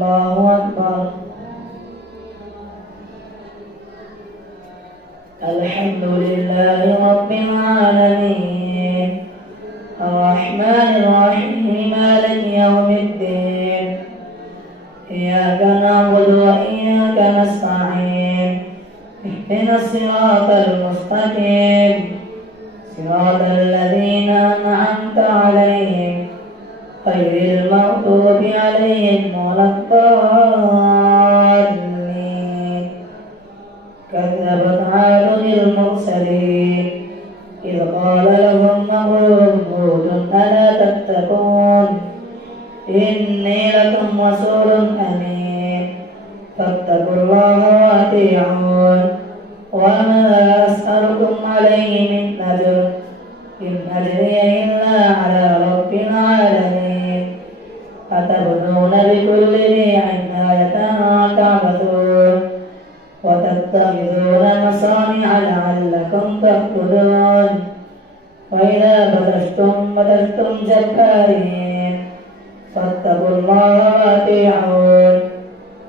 الله أكبر. الحمد لله رب العالمين الرحمن الرحيم مالك يوم الدين إياك نعبد وإياك نستعين اهدنا الصراط المستقيم صراط الذين أنعمت عليهم غير المغضوب عليهم ولا الضالين. كذبت عاد المرسلين إذ قال لهم أخوهم هود ألا تتقون إني لكم رسول أمين فاتقوا الله وأطيعون وما أسألكم عليه من أجر إن أجري إلا على رب العالمين. أتبنون بكل ريع آية تعبثون وتتخذون مصانع لعلكم تهتدون وإذا بطشتم بطشتم جبارين فاتقوا الله وأطيعون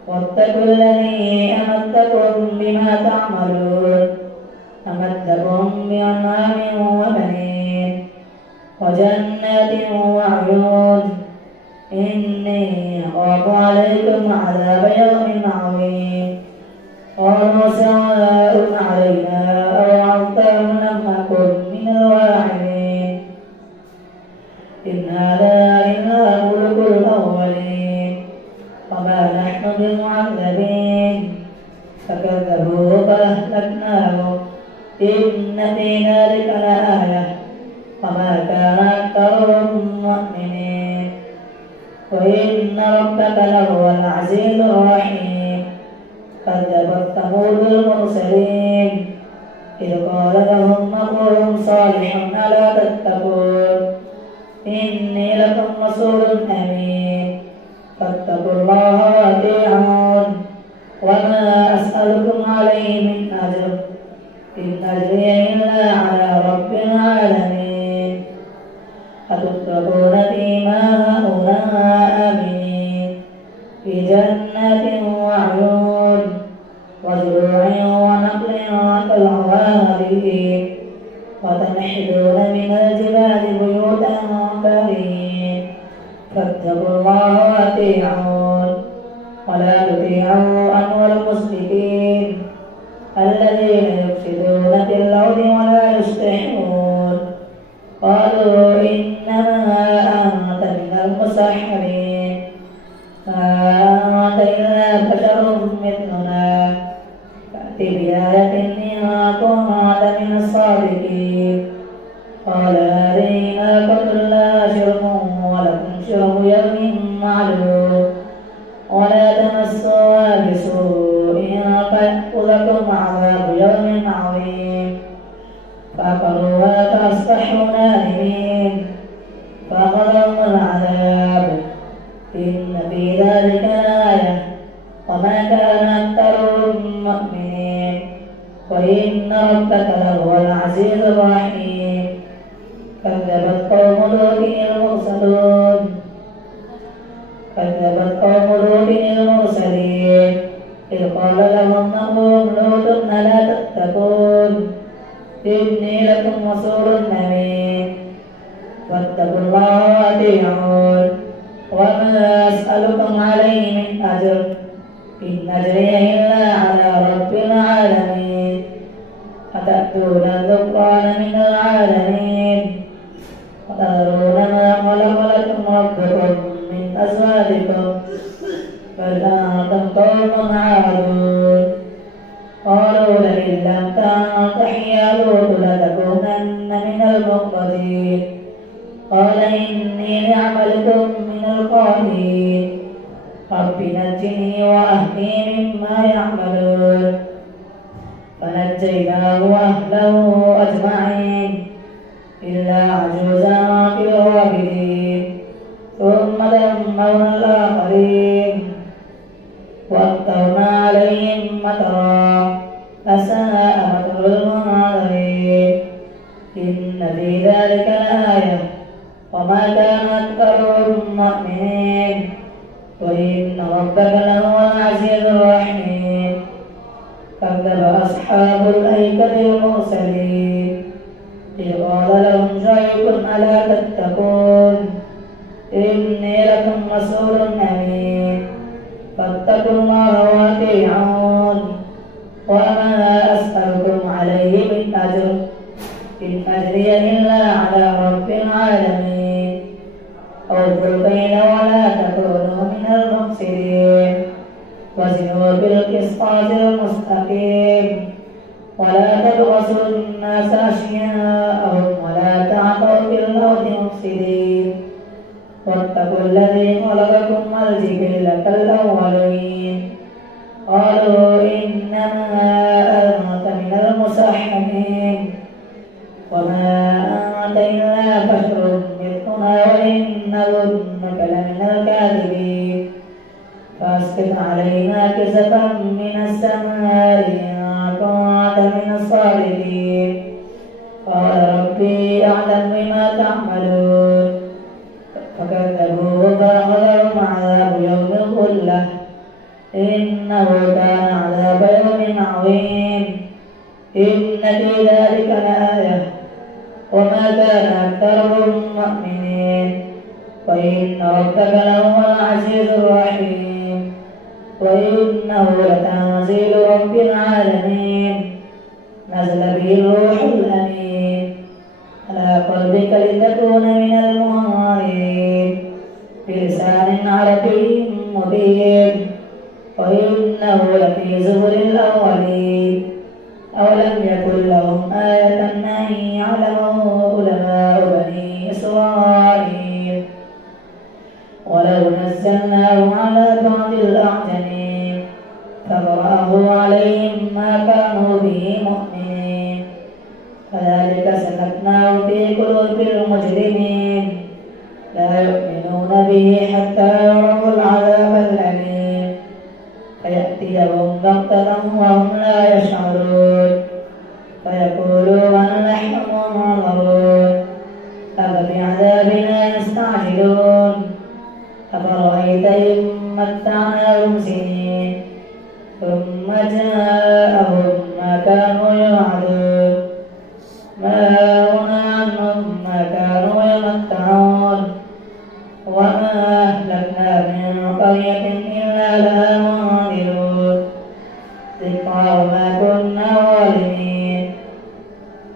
واتقوا الذي أمدكم بما تعملون أمدكم بأنعام وبنين وجنات وعيون إني أخاف عليكم عذاب يوم عظيم. قالوا سواء علينا أوعظتهم لم أكن من الواعظين إن هذا إلا خلق الأولين وما نحن بمعذبين. فكذبوا فأهلكناهم إن في ذلك لآية وما كان أكثرهم مؤمنين وإن ربك لهو العزيز الرحيم. كذبت ثمود المرسلين إذ قال لهم أخوهم صالح ألا تتقون إني لكم رسول أمين فاتقوا الله وأطيعون وما أسألكم عليه من أجر إن أجري إلا على رب العالمين. أتتركون فيما هاهنا آمنين في جنات وعيون وزروع ونخل كالأعوام وتنحتون من الجبال بيوتا فارهين فاتقوا الله وأطيعون ولا تطيعوا أمر المسرفين الذين يفسدون في الأرض ولا يصلحون. قالوا إنما أنت من المسحرين ما أنت إلا بشر مثلنا فأت بآية إن كنت من الصادقين. قال هذه ناقة لها شرب ولكم شرب يوم معلوم ولا تمسوها بسوء فيأخذكم عذاب يوم عظيم. فعقروها فأصبحوا نادمين فأخذهم العذاب إن في ذلك لآية وما كان أكثرهم مؤمنين وإن ربك لهو العزيز الرحيم. كذبت قوم لوط المرسلين إذ قال لهم أخوهم لوط ألا تتقون إني لكم رسول أمين فاتقوا الله وأطيعون وما أسألكم عليه من أجر إن أجري إلا على رب العالمين. أتأتون الذكران من العالمين وتذرون ما خلق لكم ربكم من أزواجكم بل أنتم قوم عادون. قالوا لئن لم تنته يا لوط لتكونن من المخرجين. قال إني لعملكم من القالين رب نجني وأهلي مما يعملون. فنجيناه وأهله أجمعين إلا عجوزا في الغابرين ثم دمرنا الآخرين وأمطرنا عليهم مطرا فساء مطر المنذرين. إن في ذلك لآية وما كان أكثرهم مؤمنين وإن ربك لهو العزيز الرحيم. كذب أصحاب الأيكة المرسلين إذ قال لهم شعيب ألا تتقون إني لكم رسول أمين فاتقوا الله وأطيعون وما أسألكم عليه من أجر إن أجري إلا على رب العالمين. أوفوا الكيل ولا تكونوا من المفسدين وزنوا بالقسطاس المستقيم ولا تبخسوا الناس أشياءهم ولا تعثوا في الأرض مفسدين واتقوا الذي خلقكم والجبلة الأولين قالوا إنما أنت من المسحرين وما أنت إلا بشر مثلنا وإن نظنك لمن الكاذبين فأسقط علينا كسفا من السماء إن كنت من الصالحين. قال ربي أعلم بما تعملون فكذبوه فأخذهم عذاب يوم الظلة إنه كان عذاب يوم عظيم. إن في ذلك لآية وما كان أكثرهم مؤمنين وإن ربك لهو العزيز الرحيم. وإنه لتنزيل رب العالمين نزل به الروح الأمين على قلبك لتكون من المنذرين بلسان عربي مبين وإنه لفي زبر الأولين. أولم يكن لهم آية أن يعلمه علماء بني إسرائيل ولو نزلناه على بعض الأعجمين فقرأه عليهم ما كانوا به مؤمنين كذلك سلكناه في قلوب المجرمين لا يؤمنون به حتى يروا العذاب الأليم فيأتيهم بغتة وهم لا يشعرون فيقولوا هل نحن منظرون أفبعذابنا يستعجلون أفرأيت إن متعناهم سنين ثم جاءهم ما كانوا يوعدون ما أغنى عنهم ما كانوا يمتعون وما أهلكنا من قرية إلا لها منذرون ذكرى وما كنا ظالمين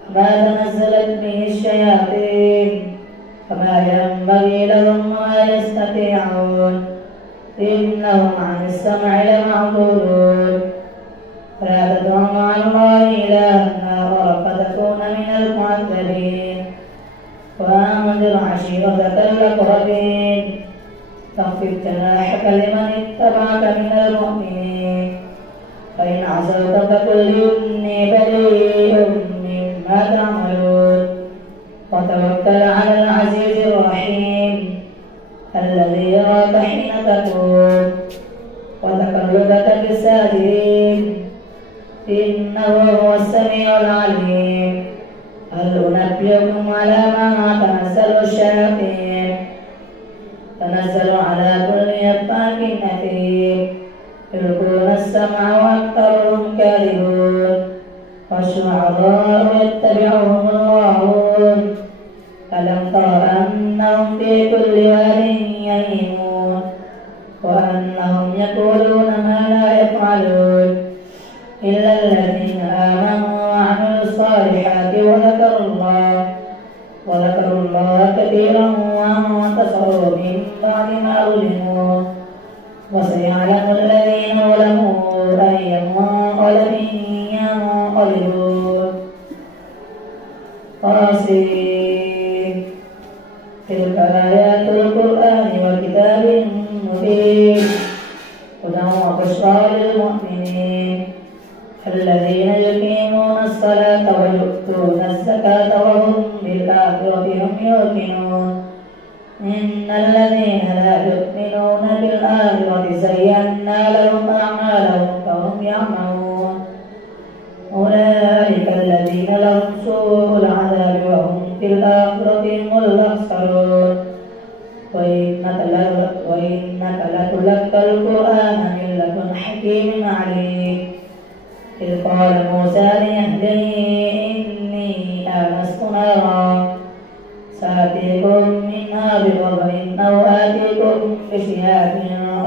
وما تنزلت به الشياطين فما ينبغي لهم وما يستطيعون إنهم عن السمع لمعذورون فلا تدع مع الله إلها آخر فتكون من المعذبين وأنذر عشيرتك الأقربين واخفض جناحك لمن اتبعك من المؤمنين فإن عصوك فقل إني بريء مما تعملون وتوكل على العزيز الرحيم الذي يراك حين تقوم وتقلبك في الساجدين إنه هو السميع العليم. هل أنبئكم على ما تنزل الشياطين تنزل على كل أفاك أثيم يلقون السمع وأكثرهم كاذبون والشعراء يتبعهم الغاوون ألم تر أنهم في كل واد يهيمون وأنهم يقولون ما لا يفعلون إلا الذين آمنوا وعملوا الصالحات وذكروا الله كثيرا وانتصروا من بعد ما ظلموا وسيعلم الذين ظلموا أي منقلب ينقلبون. قاسين تلك آيات القرآن وكتاب مبين هدى وبشرى للمؤمنين الذين يقيمون الصلاة ويؤتون الزكاة وهم بالآخرة هم يوقنون إن الذين لا يؤمنون بالآخرة زينا لهم أعمالهم فهم يعملون أولئك الذين لهم سوء العذاب وهم في الآخرة هم الأخسرون وإنك وإنك لتلقى القرآن من لدن حكيم عليم. إذ قال موسى لأهله إني آنست نارا سآتيكم منها بخبر أو آتيكم بشهاب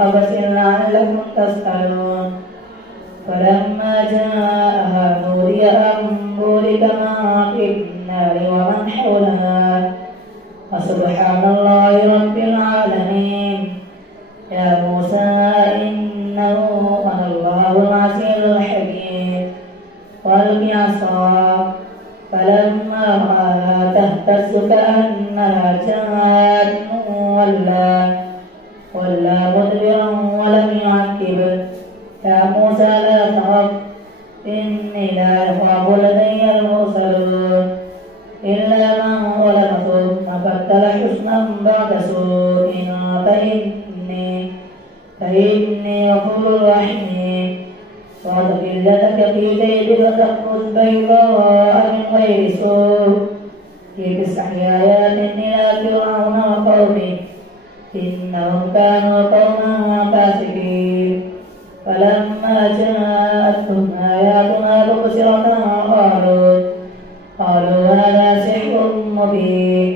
قبس لعلكم تسألون. فلما جاءها نودي أن بورك من في النار ومن حولها وسبحان الله رب العالمين. يا موسى إنه أنا الله العزيز الحكيم. وألق عصاك فلما رآها تهتز كأنها جان ولا مدبرا ولم يعقب. يا موسى لا تخف إني لا يخاف لدي المرسلون إلا من ظلم ثم بدل حسنا بعد سوء فإني غفور رحيم. وأدخل يدك في جيبك تخرج بيضاء من غير سوء في 9 آيات إلى فرعون وقومه إنهم كانوا قوما فاسقين. فلما جاءتهم آياتنا مبصرة قالوا هذا سحر مبين.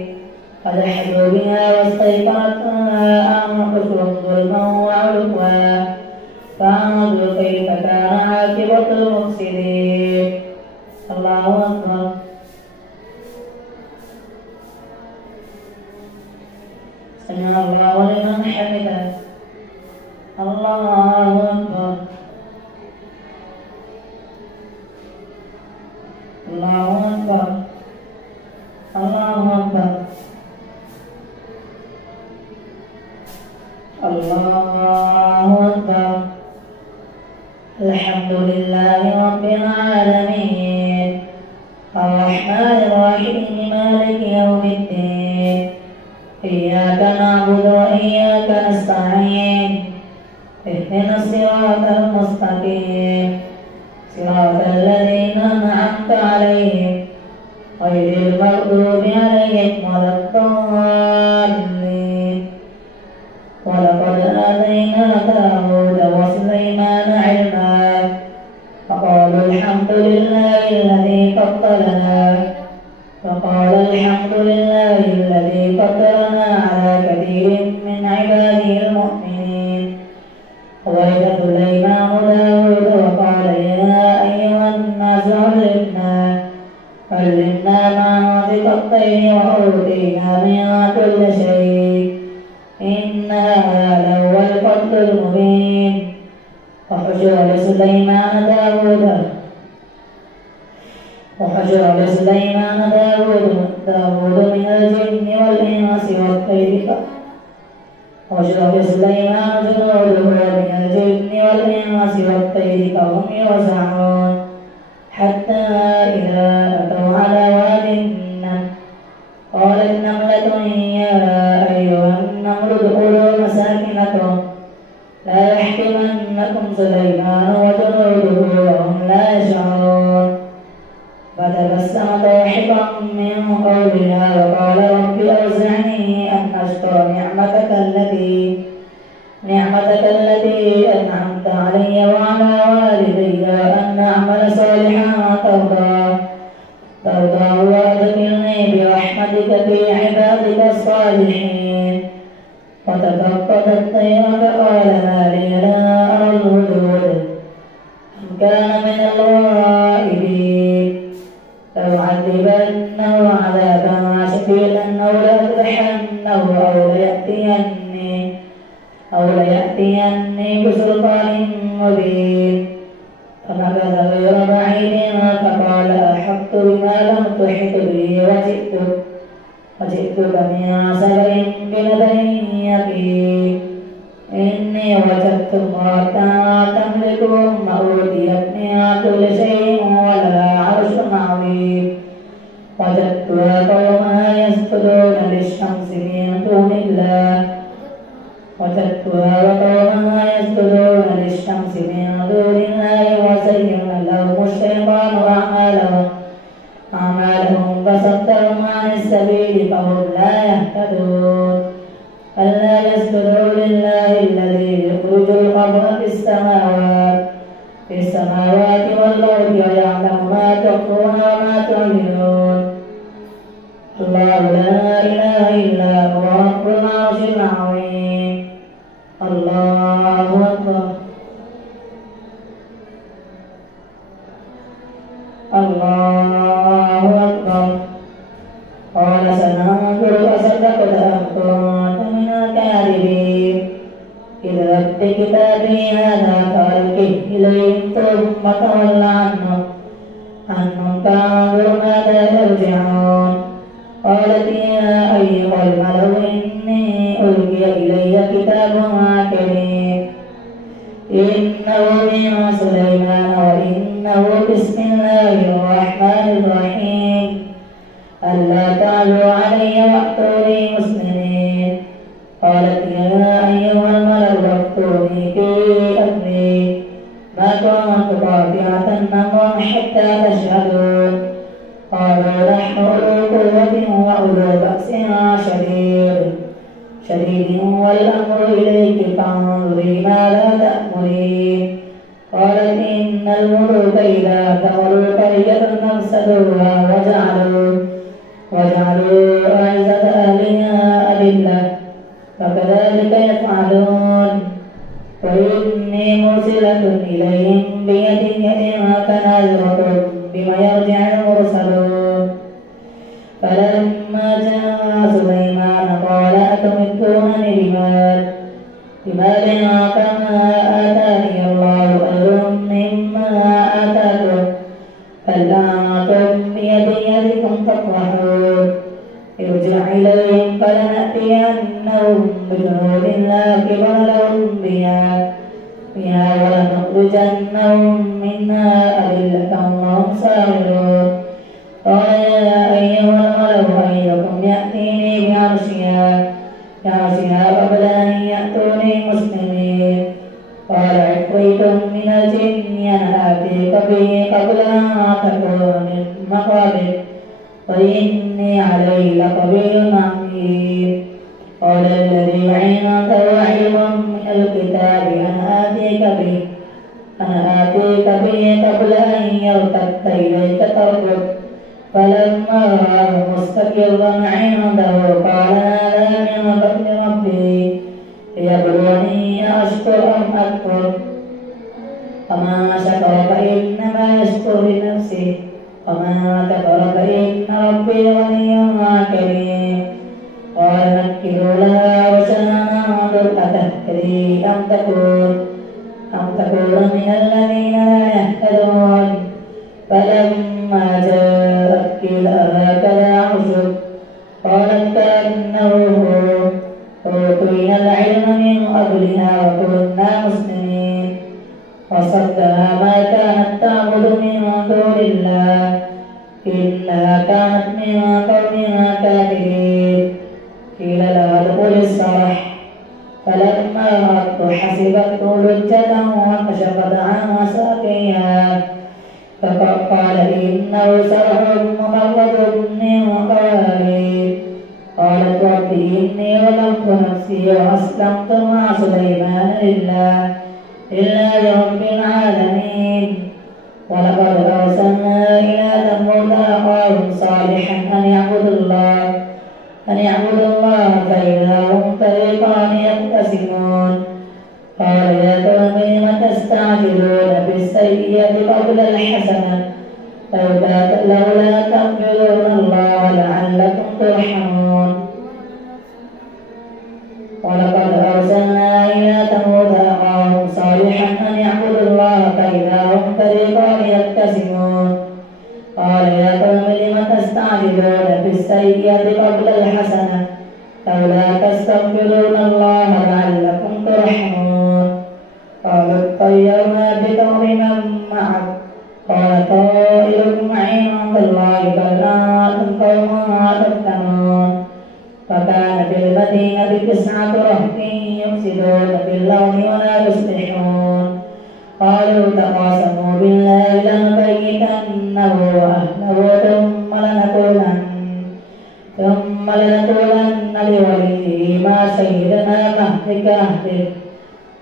فجحدوا بها واستيقنتها أنفسهم ظلما وعلوا فانظر كيف كان عاقبة المفسدين. الله أكبر. سمع الله لمن حمده. الله أكبر. الله أكبر. الله أكبر. الله أكبر. الحمد لله رب العالمين الرحمن الرحيم مالك يوم الدين. إياك نعبد وإياك نستعين. اهدنا الصراط المستقيم صراط الذين أنعمت عليهم غير المغضوب عليهم ولا الضالين. ولقد آتينا داود وسليمان علما فقالوا الحمد لله الذي فضلنا على كثير من عباده المؤمنين. وورث سليمان داود وقال يا أيها الناس علمنا مناطق الطير وأوتينا من كل شيء إن هذا لهو الفضل المبين. وحشر لسليمان داود من الجن والإنس والطير فهم يوزعون حتى إذا أتوا على واد النمل قالت نملة يا أيها النمل ادخلوا مساكنكم لا يحطمنكم سليمان وجنوده وهم لا يشعرون. فتبسم ضاحكا من قولها وقال رب أوزعني أن أشكر نعمتك التي أنعمت علي وعلى والدي وأن أعمل صالحا ترضاه وأدخلني برحمتك في عبادك الصالحين. فتفقد الطير فقال ما لي لا أرى الهدهد أم كان من الغائبين لأعذبنه عذابا شديدا أو لأذبحنه أو ليأتيني بسلطان مبين. فمكث غير بعيد فقال أحطت بما لم تحط به وجئتك من سبأ بنبأ يقين. إني وجدت امرأة تملكهم وأوتيت من كل شيء ولها عرش عظيم. وجدتها قومها يسجدون للشمس من دون الله وزين لهم الشيطان أعمالهم فصدهم عن السبيل فهم لا يهتدون. ألا يسجدوا بكتابي هذا فألقه إليهم ثم تول عنهم فانظر ماذا يرجعون. قالت يا أيها الملأ إني ألقي إلي كتاب كريم إنه من سليمان وإنه بسم الله الرحمن الرحيم ألا تعلوا علي وأتوني مسلمين. قالت يا أيها الملأ افتوني في أمري ما كنت قاطعة أمرا حتى تشهدون. قالوا نحن أولو قوة وأولو بأس شديد والأمر إليك فانظري ما لا تأمرين. قالت إن الملوك إذا دخلوا قرية أفسدوها وجعلوا أعزة أهلها أذلة فكذلك يفعلون. وإني مرسلة إليهم بيد فناظرة بما يرجع المرسلون. فلما جاء سليمان قال أتمدونني بمال كما آتاني الله خير مما آتاكم بل أنتم بيدكم تفرحون. ارجع إليهم فلنأتينهم بجنود لا قبل لهم بها ولنخرجنهم منها أذلة وهم صاغرون. قال يا أيها الملأ أيكم يأتيني بعرشها قبل أن يأتوني مسلمين. قال عفريت من الجن أنا آتيك به قبل أن تكون من مقامك وإني عليه لقوي أمين. قال الذي عنده علم من الكتاب أنا آتيك به قبل أن يرتد إليك طرفك. فلما رآه مستقرا عنده قال هذا من فضل ربي ليبلوني أشكر أم أكفر. ومن شكر فإنما يشكر لنفسه ومن كفر فإن ربي غني كريم. قال نكروا لها عرشها ننظر أتهتدي أم تكون من الذين لا يهتدون. فلما جاءت قيل هكذا عرشك قالت كأنه أوتينا العلم من قبلها وكنا مسلمين. وصدها ما كانت تعبد من دون الله إنها كانت من قومها كافرين. قيل لها ادخل الصرح فلما رأته حسبته لجة وكشفت عن ساقيها فقال إنه سرح ممرد من قوارير. قالت رب إني ظلمت نفسي وأسلمت مع سليمان إلا لرب العالمين. ولقد أرسلنا إلى ثمود أخاهم صالحا أن يعبدوا الله فإذا هم فريقان يختصمون. قال يا قوم لم تستعجلون بالسيئة قبل الحسنة لولا تغفرون الله لعلكم ترحمون. ولقد أرسلنا إلى ثمود أخاهم صالحا أن يعبدوا الله فإذا هم فريقان يختصمون. قال يا قوم لم تستعجلون بالسيئة قبل الحسنة لولا تستغفرون الله لعلكم ترحمون. قالوا اطيرنا بقوم من معك قال طائركم عند الله بل أنتم قوم تفتنون. فكان في المدينة 9 رهط يفسدون في الأرض ولا يصلحون. قالوا تقاسموا بالله لنبيتنه وأهله ثم لنقولن لوليه ما شهدنا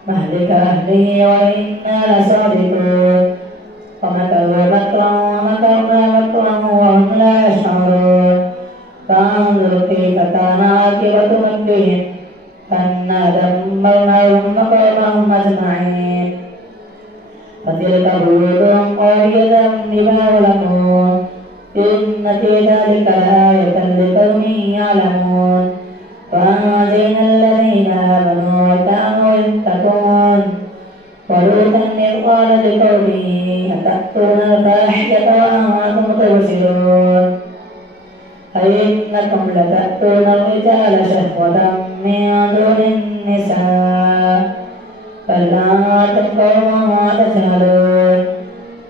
مهلك أهله وإنا لصادقون. ومكروا مكرا ومكرنا مكرا وهم لا يشعرون. فانظر كيف كان عاقبة مكرهم أنا دمرناهم وقومهم أجمعين. فتلك بيوتهم خاوية بما ظلموا إن في ذلك لآية لقوم يعلمون. فأنجينا الذين آمنوا وكانوا يتقون قال لقومه أتأتون الفاحشة وأنتم تبصرون أئنكم لتأتون الرجال شهوة من دون النساء بل أنتم قوم تجهلون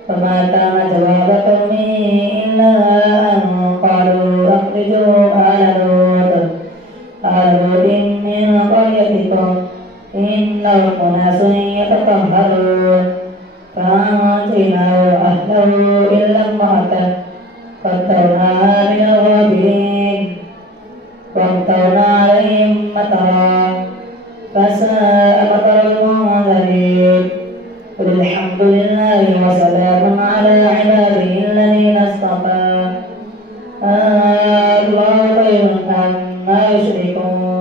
فما كان جواب قومه إلا أن قالوا أخرجوا آل لوط من قريتكم إنهم أناس يتطهرون فأنجيناه وأهله إلا امرأته قدرناها من الغابرين وأمطرنا عليهم مطرا فساء مطر المنذرين قل الحمد لله وسلام على عباده الذين اصطفى الله خير عما يشركون